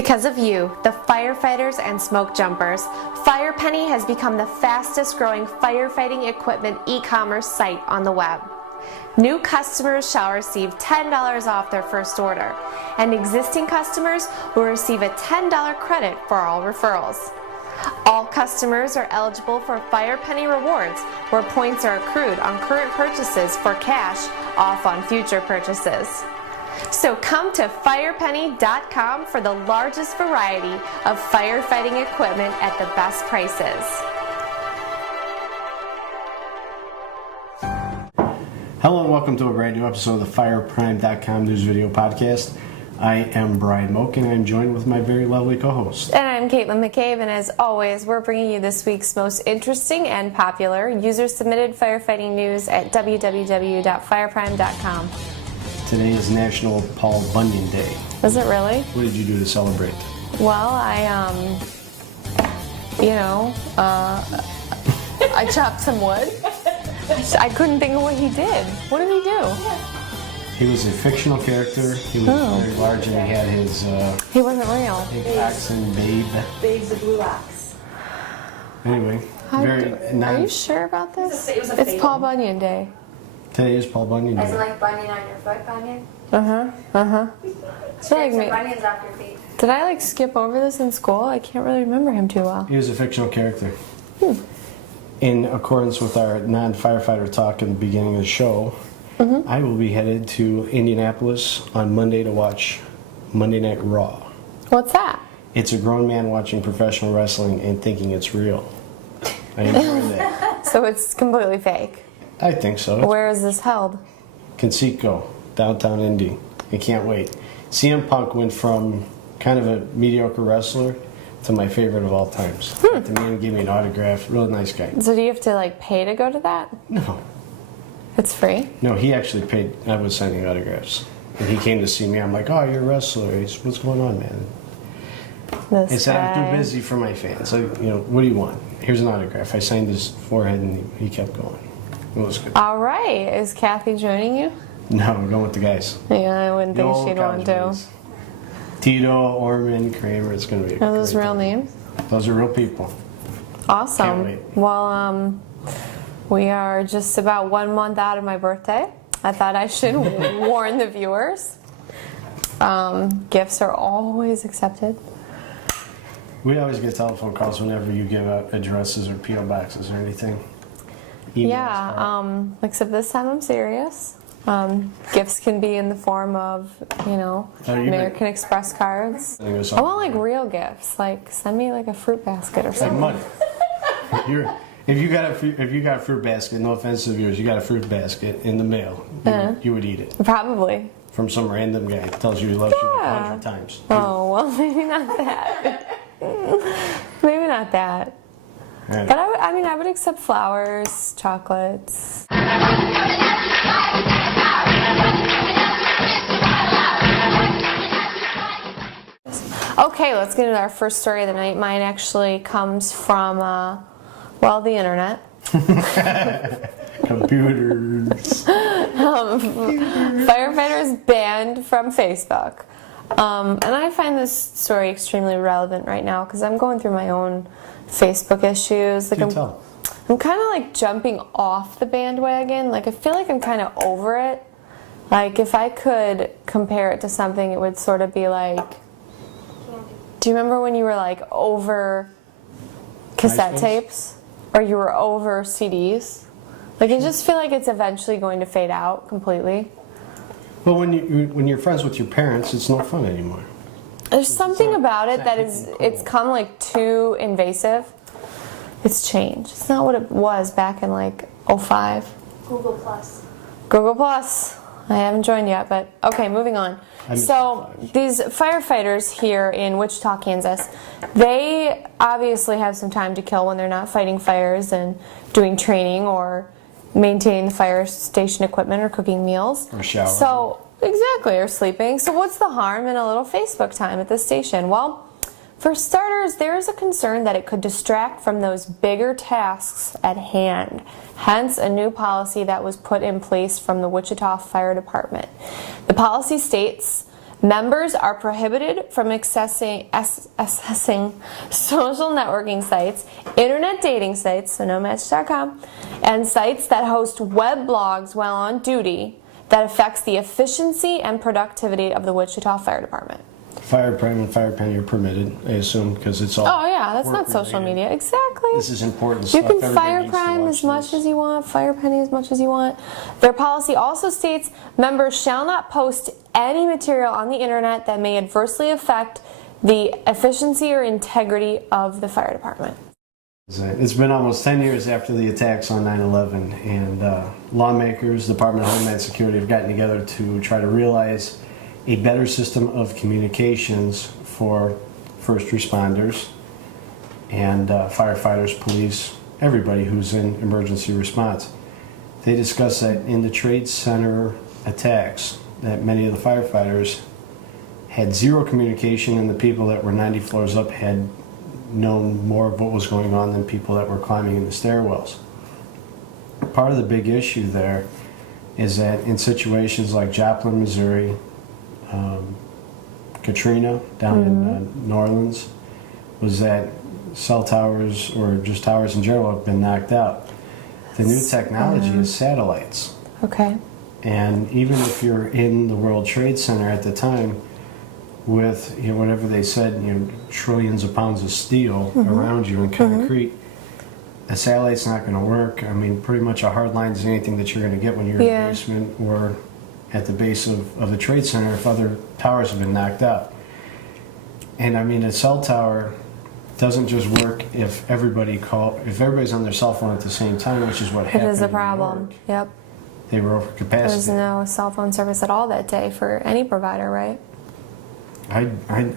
Because of you, the firefighters and smoke jumpers, FirePenny has become the fastest growing firefighting equipment e-commerce site on the web. New customers shall receive $10 off their first order, and existing customers will receive a $10 credit for all referrals. All customers are eligible for FirePenny rewards, where points are accrued on current purchases for cash off on future purchases. So come to firepenny.com for the largest variety of firefighting equipment at the best prices. Hello and welcome to a brand new episode of the fireprime.com news video podcast. I am Brian Moak and I'm joined with my very lovely co-host. And I'm Caitlyn McCabe, and as always, we're bringing you this week's most interesting and popular user-submitted firefighting news at www.fireprime.com. Today is National Paul Bunyan Day. Is it really? What did you do to celebrate? Well, I chopped some wood. I couldn't think of what he did. What did he do? He was a fictional character. He was very large and he had his... he wasn't real. Big oxen babe. Babe's the blue ox. Anyway, are you sure about this? It's Paul Bunyan Day. Today is Paul Bunyan Day. As in like bunion on your foot, bunion? Like me. Bunions off your feet. Did I skip over this in school? I can't really remember him too well. He was a fictional character. In accordance with our non-firefighter talk in the beginning of the show, I will be headed to Indianapolis on Monday to watch Monday Night Raw. What's that? It's a grown man watching professional wrestling and thinking it's real. I enjoy that. So it's completely fake. I think so. Where is this held? Conseco, downtown Indy. I can't wait. CM Punk went from kind of a mediocre wrestler to my favorite of all times. The man gave me an autograph. Real nice guy. So do you have to pay to go to that? No. It's free? No, he actually paid. I was signing autographs. And he came to see me. I'm like, oh, you're a wrestler. He said, what's going on, man? He said, I'm too busy for my fans. So, what do you want? Here's an autograph. I signed his forehead and he kept going. It was good. All right. Is Kathy joining you? No, we're going with the guys. Yeah, I wouldn't think she'd want to. Buddies. Tito, Orman, Kramer. It's going to be Are those real names? Those are real people. Awesome. Can't wait. Well, we are just about 1 month out of my birthday. I thought I should warn the viewers. Gifts are always accepted. We always get telephone calls whenever you give out addresses or P.O. boxes or anything. Emails, except this time I'm serious. Gifts can be in the form of, American Express cards. I want real gifts. Send me a fruit basket or something. Like money. If you got a fruit basket, no offense to the viewers, you got a fruit basket in the mail, you would eat it. Probably. From some random guy that tells you he loves you 100 times. Oh, well, maybe not that. Maybe not that. Right. But I would accept flowers, chocolates. Okay, let's get into our first story of the night. Mine actually comes from, the internet. Computers. Firefighters banned from Facebook. And I find this story extremely relevant right now because I'm going through my own Facebook issues. I'm kind of jumping off the bandwagon. I feel like I'm kind of over it. If I could compare it to something, it would sort of be do you remember when you were over cassette tapes? Or you were over CDs? I just feel like it's eventually going to fade out completely. Well, when you're friends with your parents, it's no fun anymore. There's something about it that it's come too invasive. It's changed. It's not what it was back in 05. Google Plus. Google Plus. I haven't joined yet, but okay, moving on. So these firefighters here in Wichita, Kansas, they obviously have some time to kill when they're not fighting fires and doing training or maintaining the fire station equipment or cooking meals. Or showering. Exactly, or sleeping. So what's the harm in a little Facebook time at the station? Well, for starters, there is a concern that it could distract from those bigger tasks at hand. Hence, a new policy that was put in place from the Wichita Fire Department. The policy states Members are prohibited from accessing social networking sites, internet dating sites, so no Match.com, and sites that host web blogs while on duty that affects the efficiency and productivity of the Wichita Fire Department. Fireprime and Firefighting are permitted, I assume, because it's all. Oh yeah, that's not work-related. social media. Exactly. This is important You stuff. can Everybody needs to Fireprime watch as much this. as you want, Firepenny as much as you want. Their policy also states members shall not post any material on the internet that may adversely affect the efficiency or integrity of the fire department. It's been almost 10 years after the attacks on 9/11, and lawmakers, Department of Homeland Security, have gotten together to try to realize a better system of communications for first responders and firefighters, police, everybody who's in emergency response. They discussed that in the Trade Center attacks, that many of the firefighters had zero communication, and the people that were 90 floors up had known more of what was going on than people that were climbing in the stairwells. Part of the big issue there is that in situations like Joplin, Missouri, Katrina down in New Orleans, was that cell towers, or just towers in general, have been knocked out. The new technology is satellites. Okay. And even if you're in the World Trade Center at the time, with whatever they said, trillions of pounds of steel around you and concrete, a satellite's not going to work. I mean, pretty much a hard line is anything that you're going to get when you're in the basement or at the base of the Trade Center if other towers have been knocked out. And I mean, a cell tower doesn't just work if everybody's on their cell phone at the same time, which is what happened. It is a in New problem. York. Yep. They were over capacity. There's no cell phone service at all that day for any provider, right? I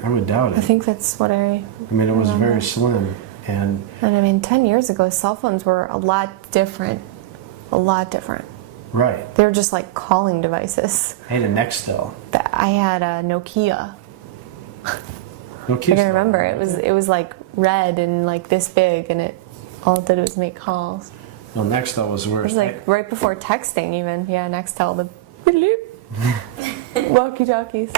would doubt it. I think that's what I mean, it was remember. very slim, and I mean, 10 years ago, cell phones were a lot different. A lot different. right. They were just like calling devices. I had a Nextel. I had a Nokia. No I can remember it was like red and like this big, and all it did was make calls. No, Nextel was It worse. was like right before texting even. Yeah, Nextel, the walkie-talkies.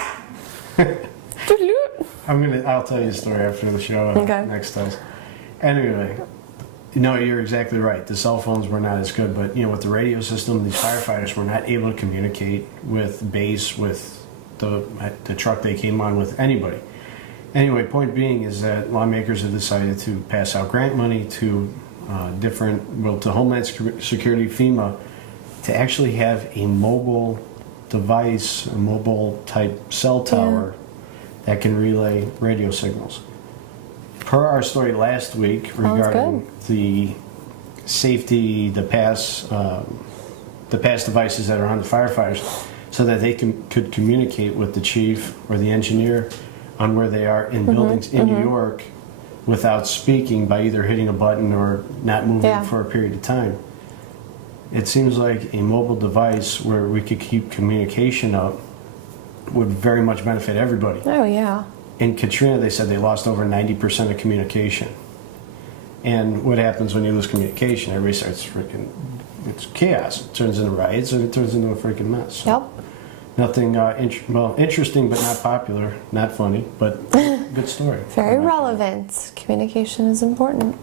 I'll tell you a story after the show. Okay. Nextels. Anyway, you're exactly right. The cell phones were not as good, but with the radio system, these firefighters were not able to communicate with base, with the truck they came on, with anybody. Anyway, point being is that lawmakers have decided to pass out grant money to to Homeland Security, FEMA, to actually have a mobile device, a mobile type cell tower that can relay radio signals. Per our story last week regarding the safety, the pass devices that are on the firefighters, so that they could communicate with the chief or the engineer on where they are in buildings in New York without speaking, by either hitting a button or not moving for a period of time. It seems like a mobile device where we could keep communication up would very much benefit everybody. Oh yeah. In Katrina, they said they lost over 90% of communication. And what happens when you lose communication? Everybody starts it's chaos. It turns into riots, and it turns into a freaking mess. Yep. Nothing, interesting, but not popular, not funny, but good story. Very relevant. Communication is important.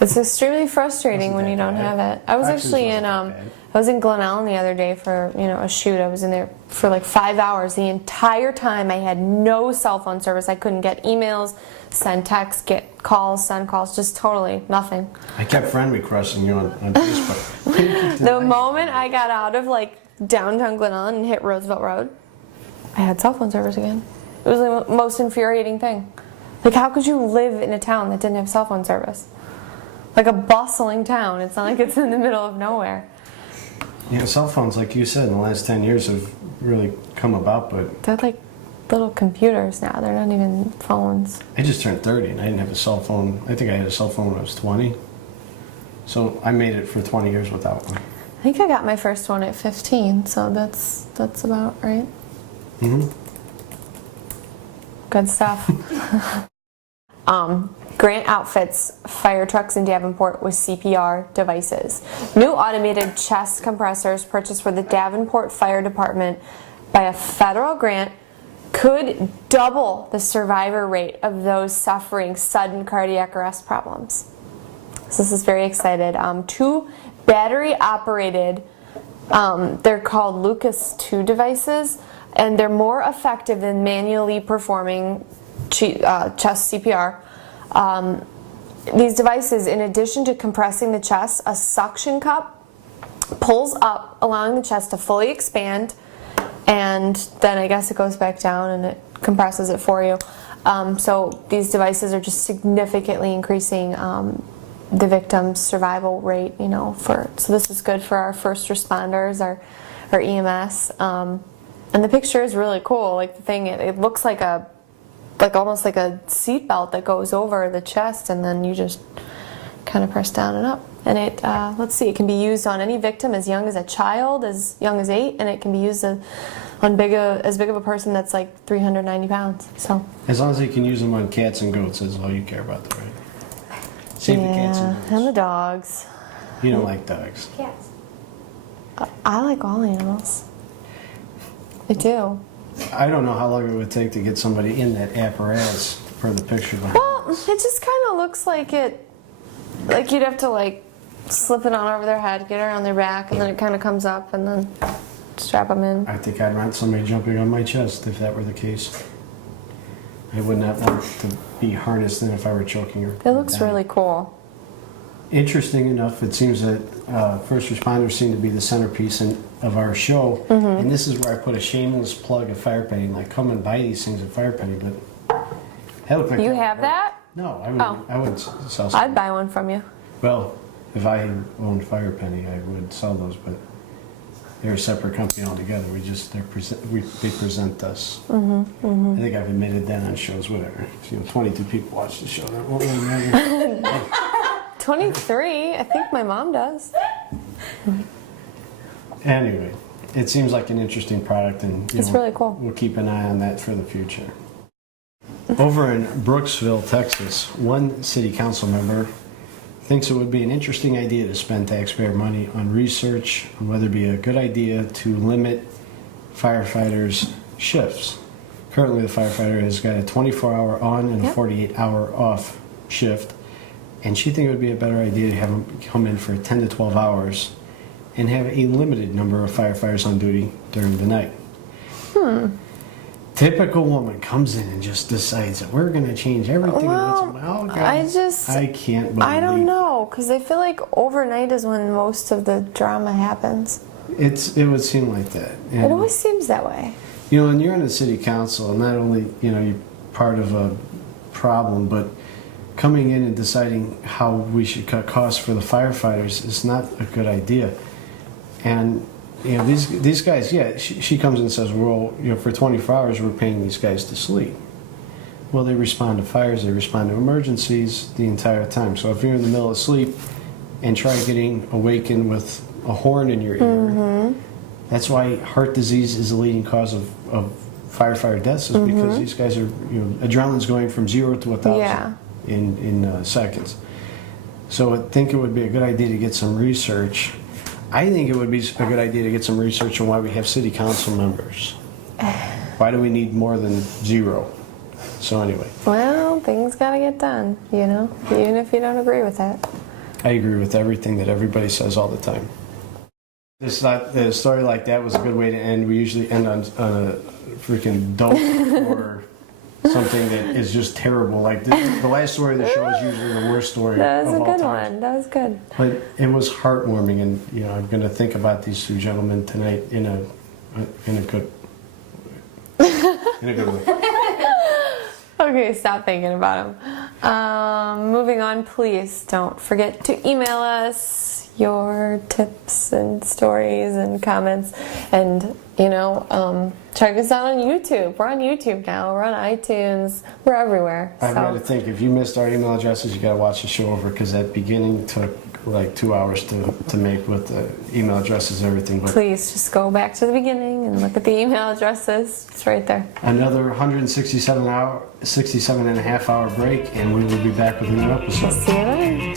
It's extremely frustrating when you don't have it. I was actually I was in Glen Ellen the other day for a shoot. I was in there for like 5 hours. The entire time I had no cell phone service. I couldn't get emails, send texts, get calls, send calls, just totally nothing. I kept friend requesting you on Facebook. The moment I got out of like downtown Glen Ellen and hit Roosevelt Road, I had cell phone service again. It was the most infuriating thing. Like, how could you live in a town that didn't have cell phone service? Like a bustling town. It's not like it's in the middle of nowhere. Cell phones, like you said, in the last 10 years have really come about, but They're like little computers now. They're not even phones. I just turned 30 and I didn't have a cell phone. I think I had a cell phone when I was 20. So I made it for 20 years without one. I think I got my first one at 15, so that's about right. Mm-hmm. Good stuff. Grant outfits fire trucks in Davenport with CPR devices. New automated chest compressors purchased for the Davenport Fire Department by a federal grant could double the survivor rate of those suffering sudden cardiac arrest problems. So this is very excited. 2 battery-operated, they're called Lucas 2 devices, and they're more effective than manually performing chest CPR. These devices, in addition to compressing the chest, a suction cup pulls up, allowing the chest to fully expand, and then I guess it goes back down and it compresses it for you. So these devices are just significantly increasing the victim's survival rate, so this is good for our first responders, our EMS. And the picture is really cool. Like the thing, it looks like almost like a seat belt that goes over the chest, and then you just kind of press down and up. And it, let's see, it can be used on any victim as young as a child, as young as 8, and it can be used on as big of a person that's like 390 pounds. So as long as you can use them on cats and goats, that's all you care about, though, right? Save the cats and goats. And the dogs. You don't like dogs. Cats. I like all animals. I do. I don't know how long it would take to get somebody in that apparatus for the picture behind Well, us. it just kind of looks like like you'd have to slip it on over their head, get it around their back, and then it kind of comes up, and then strap them in. I think I'd want somebody jumping on my chest if that were the case. I would not want to be harnessed in if I were choking her. It looks really cool. Interesting enough, it seems that first responders seem to be the centerpiece of our show. Mm-hmm. And this is where I put a shameless plug of Firepenny. Like, come and buy these things at Firepenny, but hell, if I You could- have that? No, I wouldn't sell some. I'd buy one from you. Well, if I owned Firepenny, I would sell those, but they're a separate company altogether. They present us. I think I've admitted that on shows, whatever. 22 people watch the show. That won't really matter. 23. I think my mom does. Anyway, it seems like an interesting product, and It's really cool. We'll keep an eye on that for the future. Over in Brooksville, Texas, one city council member thinks it would be an interesting idea to spend taxpayer money on research on whether it be a good idea to limit firefighters' shifts. Currently, the firefighter has got a 24-hour on and a 48-hour off shift, and she thinks it would be a better idea to have them come in for 10 to 12 hours and have a limited number of firefighters on duty during the night. Typical woman comes in and just decides that we're going to change everything. Well, I can't believe I don't know, because I feel like overnight is when most of the drama happens. It would seem like that. And, It always seems that way. when you're on the city council, not only you're part of a problem, but coming in and deciding how we should cut costs for the firefighters is not a good idea. And these guys, she comes and says, well, for 24 hours we're paying these guys to sleep. Well, they respond to fires, they respond to emergencies the entire time. So if you're in the middle of sleep and try getting awakened with a horn in your ear, that's why heart disease is the leading cause of firefighter deaths, is because these guys are, adrenaline's going from 0 to 1,000 in seconds. So I think it would be a good idea to get some research. I think it would be a good idea to get some research on why we have city council members. Why do we need more than 0? So anyway. Well, things gotta get done, even if you don't agree with that. I agree with everything that everybody says all the time. It's not, a story like that was a good way to end. We usually end on a freaking dope or something that is just terrible. Like the last story of the show is usually the worst story That was of a all good time. one. That was good. But it was heartwarming, and I'm going to think about these 2 gentlemen tonight in a good way. Okay, stop thinking about them. Moving on, please don't forget to email us your tips and stories and comments, and check us out on YouTube. We're on YouTube now. We're on iTunes. We're everywhere. I've got to think, if you missed our email addresses, you got to watch the show over, because that beginning took like 2 hours to make with the email addresses and everything. But please just go back to the beginning and look at the email addresses. It's right there. another 167 and a half hour break, and we will be back with a new episode. We'll see you then.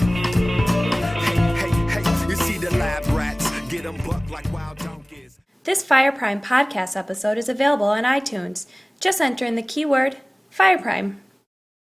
You see the lab rats, get them bucked like wild donkeys. This Fireprime podcast episode is available on iTunes. Just enter in the keyword Fireprime.